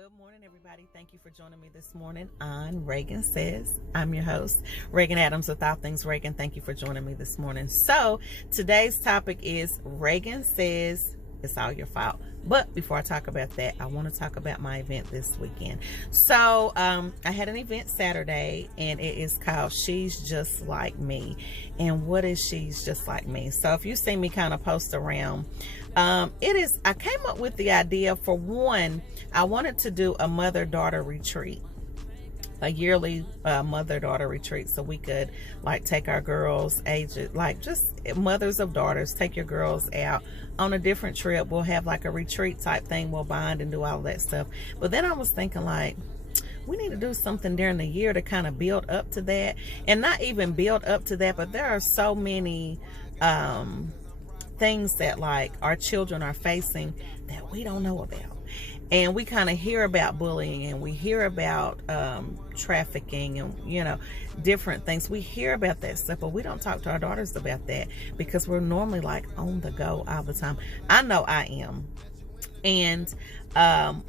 Good morning, everybody. Thank you for joining me this morning on Regan Says. I'm your host, Regan Adams with All Things Regan. Thank you for joining me this morning. So today's topic is Regan Says It's All Your Fault. But before I talk about that, I want to talk about my event this weekend. So I had an event Saturday, and it is called She's Just Like Me. And what is She's Just Like Me? So if you see me kind of post around, I came up with the idea. For one, I wanted to do a mother-daughter retreat, a yearly mother-daughter retreat, so we could like take our girls, aged, like just mothers of daughters, take your girls out on a different trip. We'll have like a retreat type thing. We'll bond and do all that stuff. But then I was thinking, like, we need to do something during the year to kind of build up to that, and not even build up to that, but there are so many things that like our children are facing that we don't know about. And we kind of hear about bullying, and we hear about trafficking, and different things. We hear about that stuff, but we don't talk to our daughters about that because we're normally like on the go all the time. I know I am. And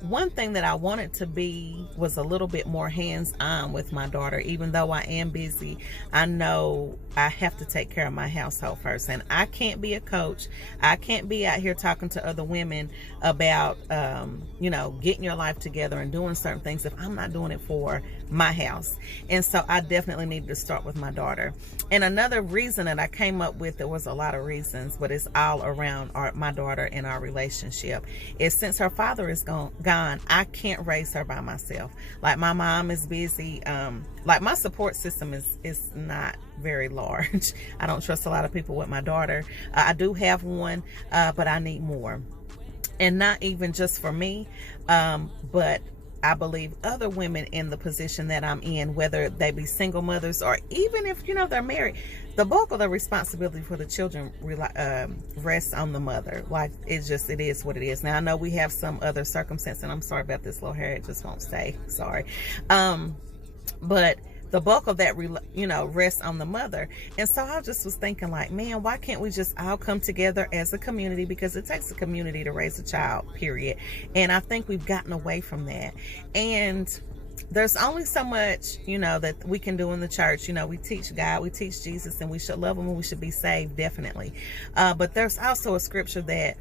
one thing that I wanted to be was a little bit more hands-on with my daughter. Even though I am busy, I know I have to take care of my household first, and I can't be a coach. I can't be out here talking to other women about getting your life together and doing certain things if I'm not doing it for my house. And so I definitely needed to start with my daughter. And another reason that I came up with, there was a lot of reasons, but it's all around my daughter and our relationship, is since her father is gone, I can't raise her by myself. Like, my mom is busy. Like, my support system is not very large. I don't trust a lot of people with my daughter. I do have one, but I need more. And not even just for me, but I believe other women in the position that I'm in, whether they be single mothers or even if, they're married, the bulk of the responsibility for the children rests on the mother. Like, it is what it is. Now, I know we have some other circumstance, and I'm sorry about this little hair. It just won't stay. Sorry. But the bulk of that, rests on the mother. And so I just was thinking, like, man, why can't we just all come together as a community? Because it takes a community to raise a child, period. And I think we've gotten away from that. And there's only so much, that we can do in the church. We teach God, we teach Jesus, and we should love him, and we should be saved, definitely. But there's also a scripture that,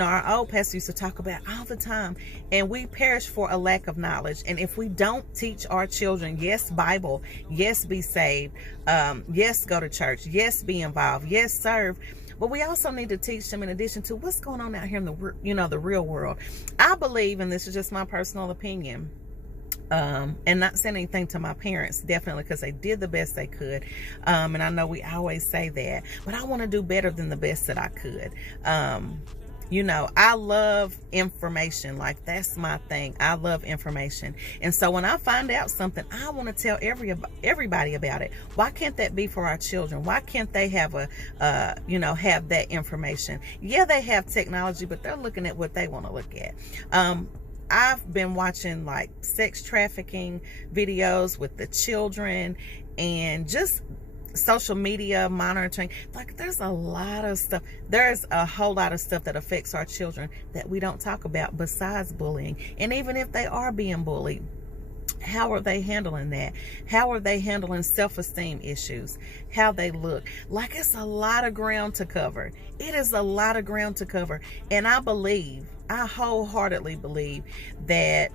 our old pastor used to talk about all the time, and we perish for a lack of knowledge. And if we don't teach our children, yes, Bible, yes, be saved, yes, go to church, yes, be involved, yes, serve, but we also need to teach them in addition to what's going on out here in the real world. I believe, and this is just my personal opinion, and not saying anything to my parents, definitely, because they did the best they could. And I know we always say that, but I want to do better than the best that I could. I love information. Like, that's my thing. I love information. And so when I find out something, I want to tell everybody about it. Why can't that be for our children? Why can't they have have that information? Yeah, they have technology, but they're looking at what they want to look at. I've been watching like sex trafficking videos with the children, and just social media monitoring. Like, there's a lot of stuff. There's a whole lot of stuff that affects our children that we don't talk about besides bullying. And even if they are being bullied, how are they handling that? How are they handling self-esteem issues? How they look? Like, it's a lot of ground to cover. It is a lot of ground to cover. And I wholeheartedly believe that,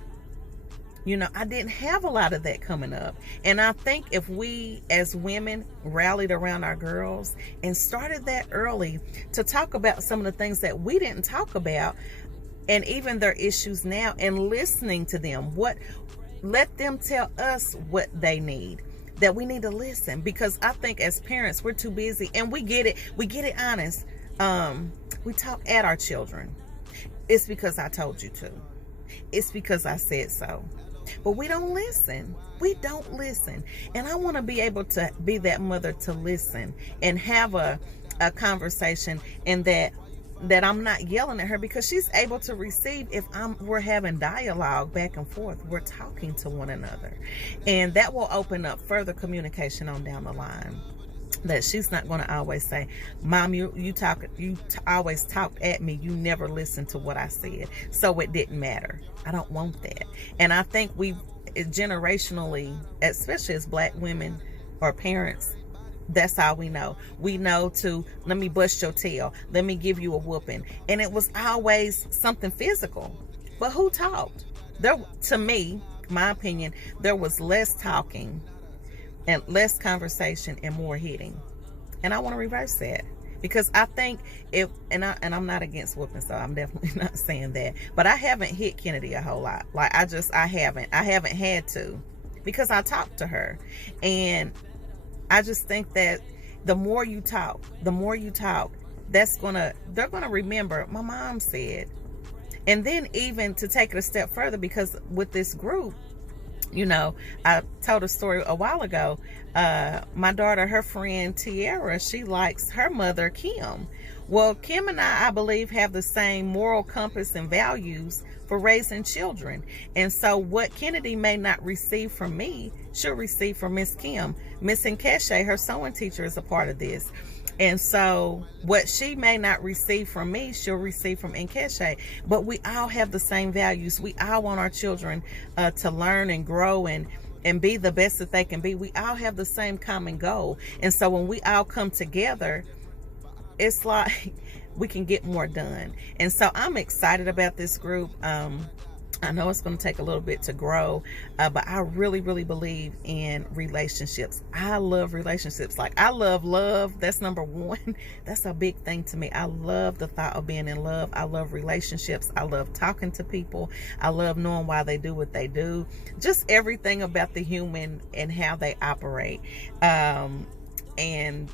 I didn't have a lot of that coming up. And I think if we as women rallied around our girls and started that early to talk about some of the things that we didn't talk about, and even their issues now, and listening to them, let them tell us what they need, that we need to listen. Because I think as parents, we're too busy, and we get it honest. We talk at our children. It's because I told you to. It's because I said so. But we don't listen. We don't listen. And I want to be able to be that mother to listen and have a conversation, and that I'm not yelling at her, because she's able to receive if we're having dialogue back and forth. We're talking to one another. And that will open up further communication on down the line. that she's not going to always say, Mom, always talked at me, you never listened to what I said, so it didn't matter. I don't want that. And I think we generationally, especially as Black women or parents, that's all we know. We know to, let me bust your tail, let me give you a whooping. And it was always something physical. But who talked? There, to me, my opinion, there was less talking and less conversation and more hitting. And I want to reverse that, because I think if, and I'm not against whooping, so I'm definitely not saying that, but I haven't hit Kennedy a whole lot. Like I haven't had to, because I talked to her. And I just think that the more you talk, they're gonna remember my mom said. And then even to take it a step further, because with this group, you know, I told a story a while ago. My daughter, her friend Tiara, she likes her mother, Kim. Well, Kim and I believe, have the same moral compass and values for raising children. And so what Kennedy may not receive from me, she'll receive from Miss Kim. Miss Nkeshe, her sewing teacher, is a part of this. And so what she may not receive from me, she'll receive from Nkeshe. But we all have the same values. We all want our children to learn and grow and be the best that they can be. We all have the same common goal. And so when we all come together, it's like we can get more done. And so I'm excited about this group. I know it's going to take a little bit to grow, but I really, really believe in relationships. I love relationships. Like, I love love. That's number one. That's a big thing to me. I love the thought of being in love. I love relationships. I love talking to people. I love knowing why they do what they do. Just everything about the human and how they operate. And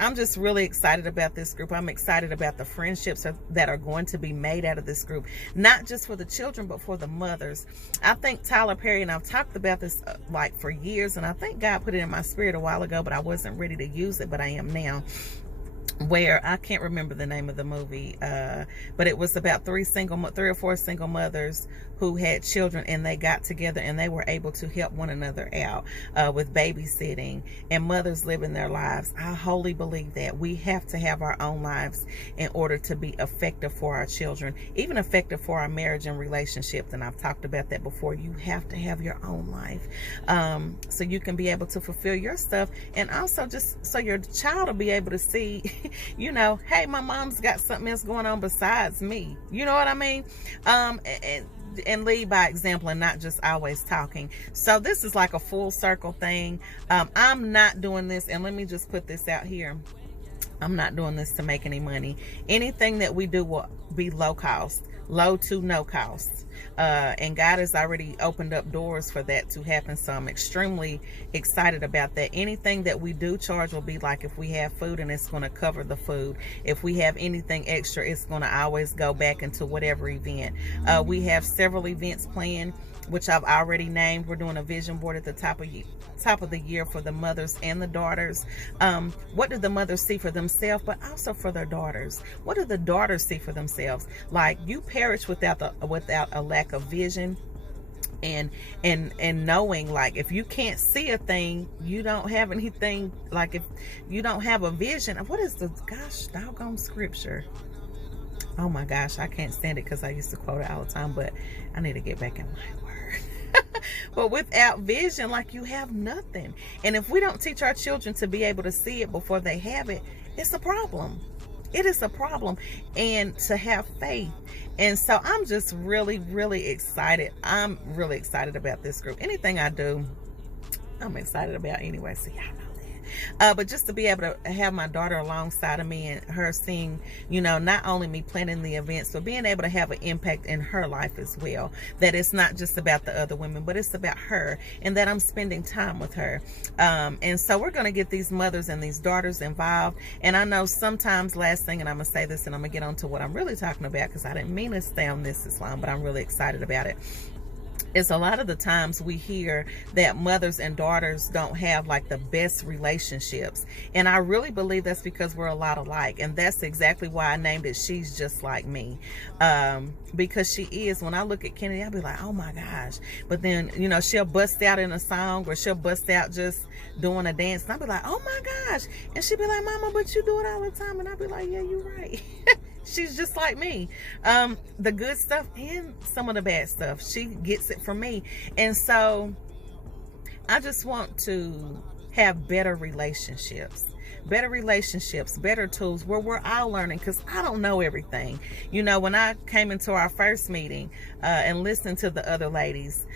I'm just really excited about this group. I'm excited about the friendships that are going to be made out of this group, not just for the children, but for the mothers. I think Tyler Perry, and I've talked about this like for years, and I think God put it in my spirit a while ago, but I wasn't ready to use it, but I am now. Where I can't remember the name of the movie, but it was about three or four single mothers who had children, and they got together and they were able to help one another out with babysitting and mothers living their lives. I wholly believe that we have to have our own lives in order to be effective for our children, even effective for our marriage and relationships. And I've talked about that before. You have to have your own life so you can be able to fulfill your stuff, and also just so your child will be able to see you know, hey, my mom's got something else going on besides me. You know what I mean? And lead by example and not just always talking. So this is like a full circle thing. I'm not doing this, and let me just put this out here. I'm not doing this to make any money. Anything that we do will be low cost, low to no cost. And God has already opened up doors for that to happen. So I'm extremely excited about that. Anything that we do charge will be like, if we have food, and it's going to cover the food. If we have anything extra, it's going to always go back into whatever event. We have several events planned, which I've already named. We're doing a vision board at the top of the year for the mothers and the daughters. What do the mothers see for themselves, but also for their daughters? What do the daughters see for themselves? Like, you perish without a lack of vision and knowing, like, if you can't see a thing, you don't have anything. Like, if you don't have a vision, what is the gosh doggone scripture? Oh my gosh, I can't stand it because I used to quote it all the time, but I need to get back in my word. But without vision, like, you have nothing. And if we don't teach our children to be able to see it before they have it, it's a problem. It is a problem. And to have faith. And so I'm just really, really excited. I'm really excited about this group. Anything I do, I'm excited about anyway. So y'all know that. But just to be able to have my daughter alongside of me, and her seeing, you know, not only me planning the events, but being able to have an impact in her life as well. That it's not just about the other women, but it's about her, and that I'm spending time with her. And so we're going to get these mothers and these daughters involved. And I know sometimes, last thing, and I'm going to say this, and I'm going to get on to what I'm really talking about, because I didn't mean to stay on this long, but I'm really excited about it. it's a lot of the times we hear that mothers and daughters don't have like the best relationships, and I really believe that's because we're a lot alike, and that's exactly why I named it She's Just Like Me, because she is. When I look at Kennedy, I'll be like, oh my gosh, but then, you know, she'll bust out in a song, or she'll bust out just doing a dance, and I'll be like, oh my gosh, and she'll be like, mama, but you do it all the time, and I'll be like, yeah, you're right. She's just like me. The good stuff and some of the bad stuff, she gets it from me. And so I just want to have better relationships, better tools where we're all learning, because I don't know everything. You know, when I came into our first meeting and listened to the other ladies,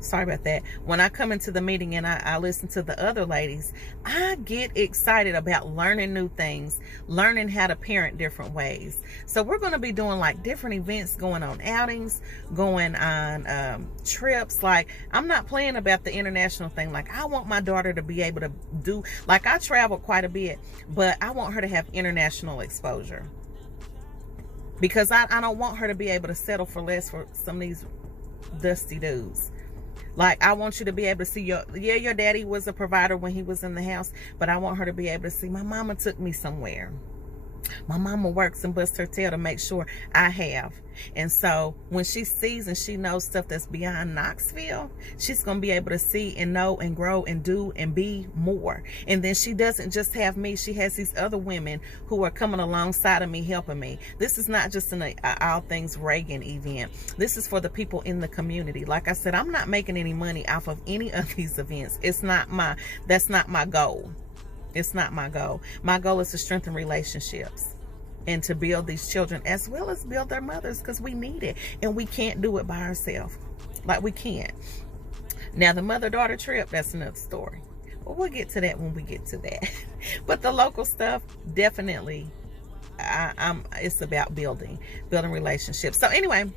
sorry about that. When I come into the meeting and I listen to the other ladies, I get excited about learning new things, learning how to parent different ways. So we're going to be doing like different events, going on outings, going on trips. Like, I'm not playing about the international thing. Like, I want my daughter to be able to do, like, I travel quite a bit, but I want her to have international exposure, because I don't want her to be able to settle for less for some of these dusty dudes. Like, I want you to be able to see your daddy was a provider when he was in the house, but I want her to be able to see, my mama took me somewhere. My mama works and busts her tail to make sure I have. And so when she sees and she knows stuff that's beyond Knoxville, she's going to be able to see and know and grow and do and be more. And then she doesn't just have me. She has these other women who are coming alongside of me, helping me. This is not just an All Things Regan event. This is for the people in the community. Like I said, I'm not making any money off of any of these events. That's not my goal. It's not my goal. My goal is to strengthen relationships and to build these children as well as build their mothers, because we need it, and we can't do it by ourselves. Like, we can't. Now, the mother-daughter trip, that's another story. Well, we'll get to that when we get to that. But the local stuff, definitely, it's about building relationships. So anyway,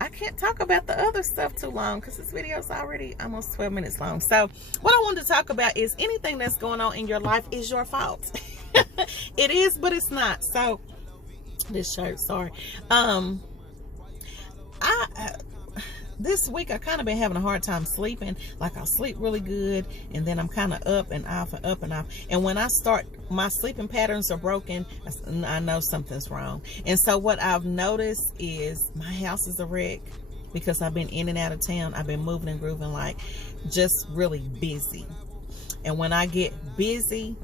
I can't talk about the other stuff too long because this video is already almost 12 minutes long. So what I wanted to talk about is anything that's going on in your life is your fault. It is, but it's not. So this shirt, sorry. This week I kind of been having a hard time sleeping. Like, I'll sleep really good, and then I'm kind of up and off and up and off. And when I start, my sleeping patterns are broken, I know something's wrong. And so what I've noticed is my house is a wreck because I've been in and out of town. I've been moving and grooving, like, just really busy. And when I get busy,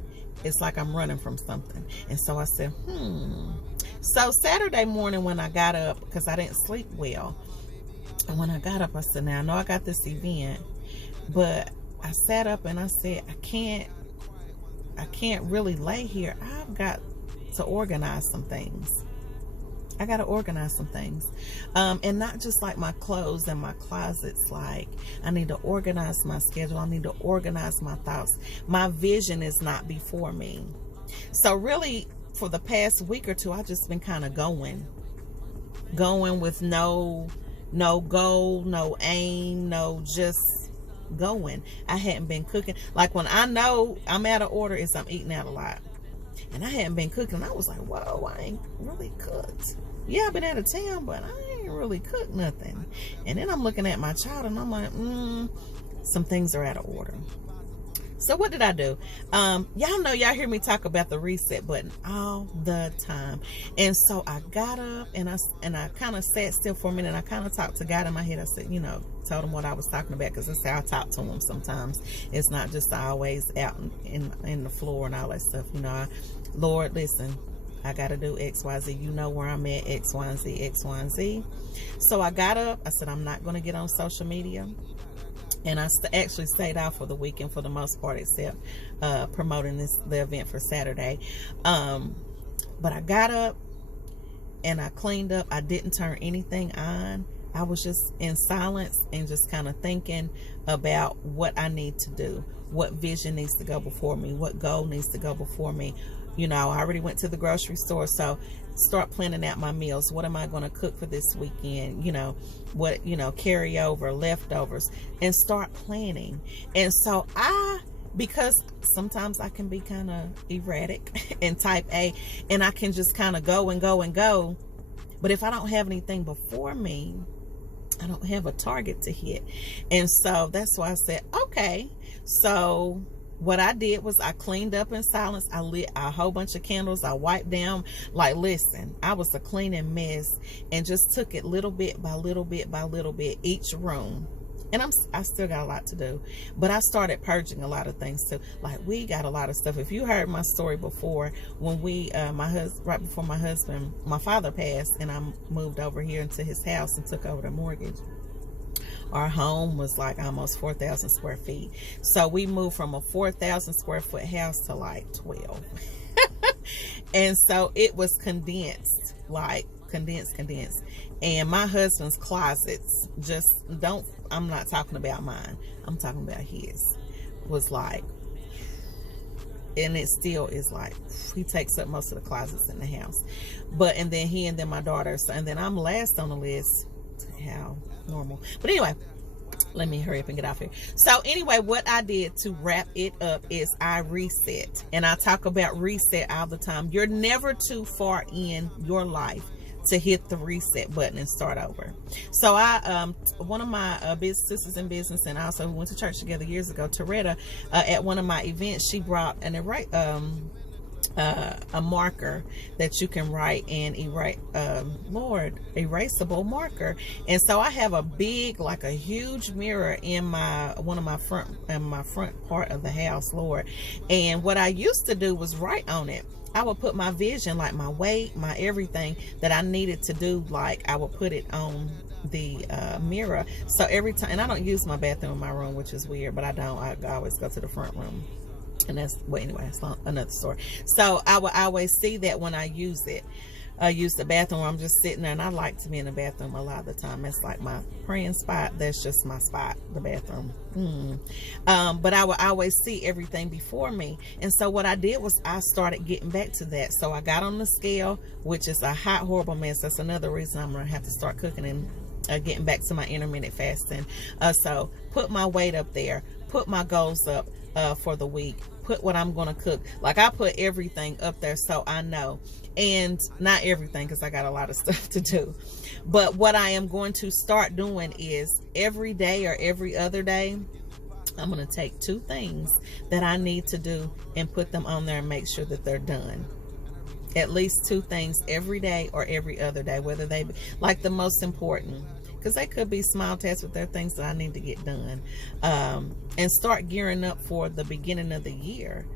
it's like I'm running from something. And so I said, So Saturday morning when I got up, because I didn't sleep well, and when I got up, I said, now I know I got this event, but I sat up and I said, I can't really lay here. I've got to organize some things. I got to organize some things. And not just like my clothes and my closets. Like, I need to organize my schedule. I need to organize my thoughts. My vision is not before me. So really, for the past week or two, I've just been kind of going with no goal, no aim, no just going. I hadn't been cooking. Like, when I know I'm out of order is I'm eating out a lot. And I hadn't been cooking. I was like, whoa, I ain't really cooked. Yeah, I've been out of town, but I ain't really cooked nothing. And then I'm looking at my child and I'm like, some things are out of order. So what did I do? Y'all know, y'all hear me talk about the reset button all the time. And so I got up and I kind of sat still for a minute. And I kind of talked to God in my head. I said, told him what I was talking about, because that's how I talk to him sometimes. It's not just always out in the floor and all that stuff. Lord, listen, I got to do X, Y, Z. You know where I'm at, X, Y, and Z, X, Y, and Z. So I got up. I said, I'm not going to get on social media. And I actually stayed out for the weekend for the most part, except promoting the event for Saturday. But I got up and I cleaned up. I didn't turn anything on. I was just in silence and just kind of thinking about what I need to do, what vision needs to go before me, what goal needs to go before me. I already went to the grocery store, so start planning out my meals. What am I going to cook for this weekend? What, carryover, leftovers, and start planning. And so because sometimes I can be kind of erratic and type A, and I can just kind of go and go and go. But if I don't have anything before me, I don't have a target to hit. And so that's why I said, okay. So what I did was I cleaned up in silence. I lit a whole bunch of candles. I wiped down. Like, listen, I was a cleaning mess, and just took it little bit by little bit by little bit, each room. And I still got a lot to do, but I started purging a lot of things too. Like, we got a lot of stuff. If you heard my story before, when we, right before my father passed, and I moved over here into his house and took over the mortgage. Our home was like almost 4,000 square feet. So we moved from a 4,000 square foot house to like 12. And so it was condensed, like condensed. And my husband's closets, I'm not talking about mine, I'm talking about his, was like, and it still is like, he takes up most of the closets in the house. But, and then my daughter, and then I'm last on the list. How normal. But anyway, let me hurry up and get off here. So anyway, what I did to wrap it up is I reset. And I talk about reset all the time. You're never too far in your life to hit the reset button and start over. So one of my sisters in business, and also we went to church together years ago, Toretta, at one of my events, she brought a marker that you can write and erasable marker. And so I have a big, like a huge mirror in my front part of the house, Lord. And what I used to do was write on it. I would put my vision, like my weight, my everything that I needed to do, like I would put it on the mirror. So every time, and I don't use my bathroom in my room, which is weird, but I always go to the front room. And that's, well, anyway, it's another story. So I would always see that when I use the bathroom, I'm just sitting there, and I like to be in the bathroom a lot of the time. It's like my praying spot. That's just my spot, the bathroom. But I would always see everything before me. And so what I did was I started getting back to that. So I got on the scale, which is a hot, horrible mess. That's another reason I'm going to have to start cooking and getting back to my intermittent fasting. So put my weight up there, put my goals up for the week, put what I'm going to cook. Like, I put everything up there so I know. And not everything, because I got a lot of stuff to do. But what I am going to start doing is every day or every other day, I'm going to take 2 things that I need to do and put them on there and make sure that they're done. At least 2 things every day or every other day, whether they be like the most important, because they could be small tasks, but they're things that I need to get done. And start gearing up for the beginning of the year.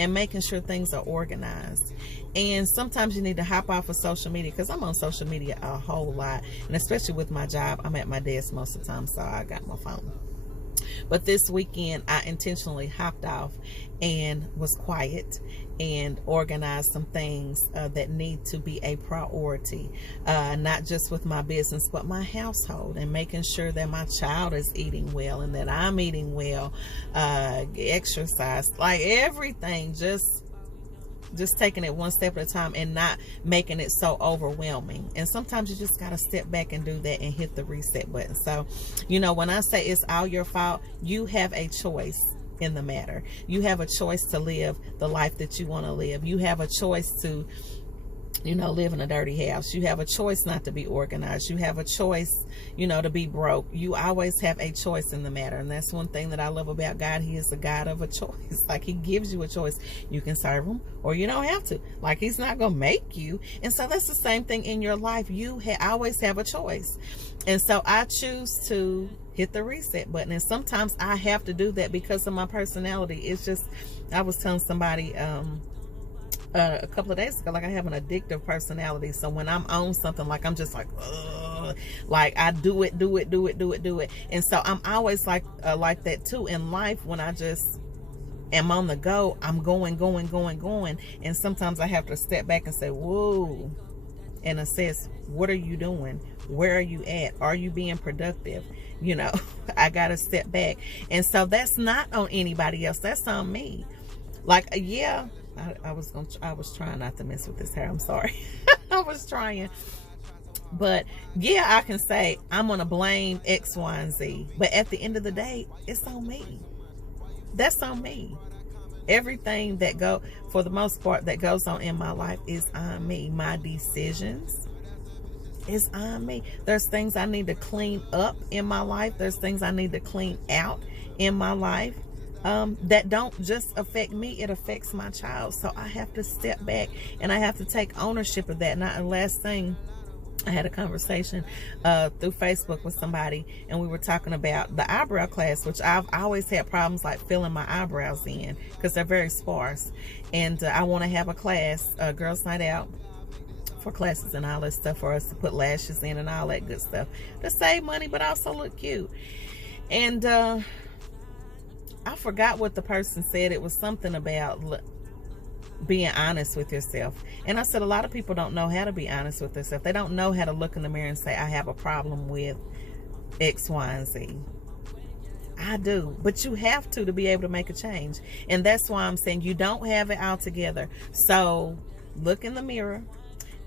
And making sure things are organized. And sometimes you need to hop off of social media, because I'm on social media a whole lot. And especially with my job, I'm at my desk most of the time, so I got my phone. But this weekend, I intentionally hopped off and was quiet and organized some things that need to be a priority, not just with my business, but my household, and making sure that my child is eating well and that I'm eating well, exercise, like everything, just taking it one step at a time and not making it so overwhelming. And sometimes you just got to step back and do that and hit the reset button. So, you know, when I say it's all your fault, you have a choice in the matter. You have a choice to live the life that you want to live. You have a choice to, you know, live in a dirty house. You have a choice not to be organized. You have a choice, you know, to be broke. You always have a choice in the matter. And that's one thing that I love about God. He is a God of a choice. Like, he gives you a choice. You can serve him or you don't have to. Like, he's not going to make you. And so that's the same thing in your life. You always have a choice. And so I choose to hit the reset button. And sometimes I have to do that because of my personality. It's just, I was telling somebody, a couple of days ago, like, I have an addictive personality. So when I'm on something, like, I'm just like, ugh, like I do it. And so I'm always like that too in life. When I just am on the go, I'm going. And sometimes I have to step back and say, whoa, and assess, what are you doing? Where are you at? Are you being productive? You know, I got to step back. And so that's not on anybody else. That's on me. Like, yeah, I was trying not to mess with this hair. I'm sorry. I was trying. But yeah, I can say I'm going to blame X, Y, and Z. But at the end of the day, it's on me. That's on me. Everything that for the most part, that goes on in my life is on me. My decisions, is on me. There's things I need to clean up in my life. There's things I need to clean out in my life that don't just affect me, it affects my child. So I have to step back and I have to take ownership of that. And the last thing, I had a conversation through Facebook with somebody, and we were talking about the eyebrow class, which I've always had problems like filling my eyebrows in because they're very sparse. And I want to have a class, girls' night out, for classes and all that stuff, for us to put lashes in and all that good stuff to save money but also look cute. And I forgot what the person said. It was something about being honest with yourself. And I said a lot of people don't know how to be honest with themselves. They don't know how to look in the mirror and say, I have a problem with X, Y, and Z. I do, but you have to be able to make a change. And that's why I'm saying you don't have it all together. So look in the mirror,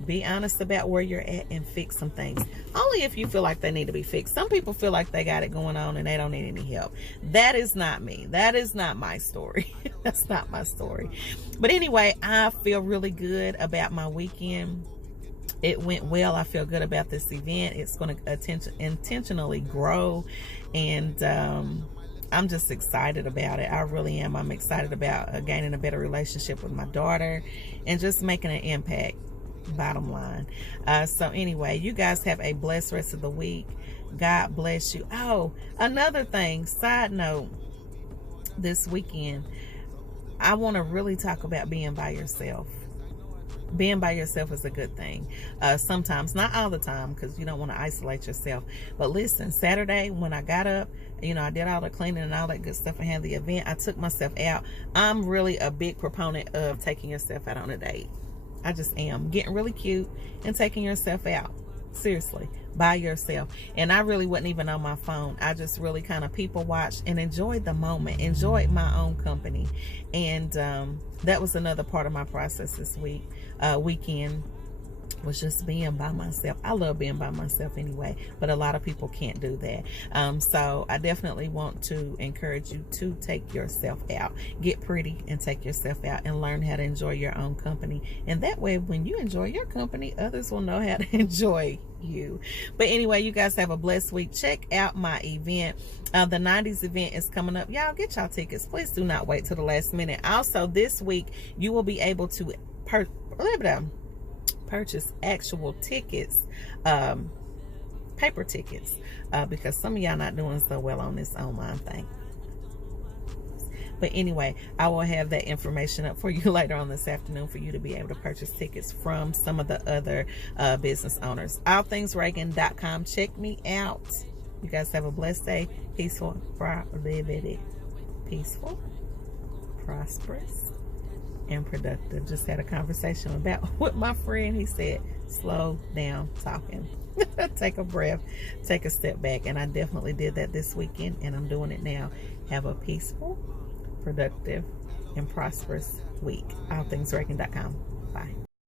be honest about where you're at, and fix some things. Only if you feel like they need to be fixed. Some people feel like they got it going on and they don't need any help. That is not me. That is not my story. That's not my story. But anyway, I feel really good about my weekend. It went well. I feel good about this event. It's going to intentionally grow, and I'm just excited about it. I really am. I'm excited about gaining a better relationship with my daughter and just making an impact. Bottom line. So anyway, you guys have a blessed rest of the week. God bless you. Oh, another thing, side note, this weekend I want to really talk about being by yourself. Being by yourself is a good thing. Sometimes, not all the time, because you don't want to isolate yourself. But listen, Saturday when I got up, you know, I did all the cleaning and all that good stuff and had the event, I took myself out. I'm really a big proponent of taking yourself out on a date. I just am. Getting really cute and taking yourself out. Seriously, by yourself. And I really wasn't even on my phone. I just really kind of people watched and enjoyed the moment, enjoyed my own company. And that was another part of my process this weekend, was just being by myself. I love being by myself anyway, but a lot of people can't do that. So I definitely want to encourage you to take yourself out. Get pretty and take yourself out and learn how to enjoy your own company. And that way, when you enjoy your company, others will know how to enjoy you. But anyway, you guys have a blessed week. Check out my event. The 90s event is coming up. Y'all get y'all tickets. Please do not wait till the last minute. Also, this week, you will be able to purchase actual tickets, paper tickets, because some of y'all not doing so well on this online thing. But anyway, I will have that information up for you later on this afternoon for you to be able to purchase tickets from some of the other business owners. allthingsregan.com. Check me out. You guys have a blessed day. Peaceful, prosperous, and productive. Just had a conversation about with my friend. He said, slow down talking. Take a breath, take a step back. And I definitely did that this weekend, and I'm doing it now. Have a peaceful, productive, and prosperous week. allthingsregan.com. Bye.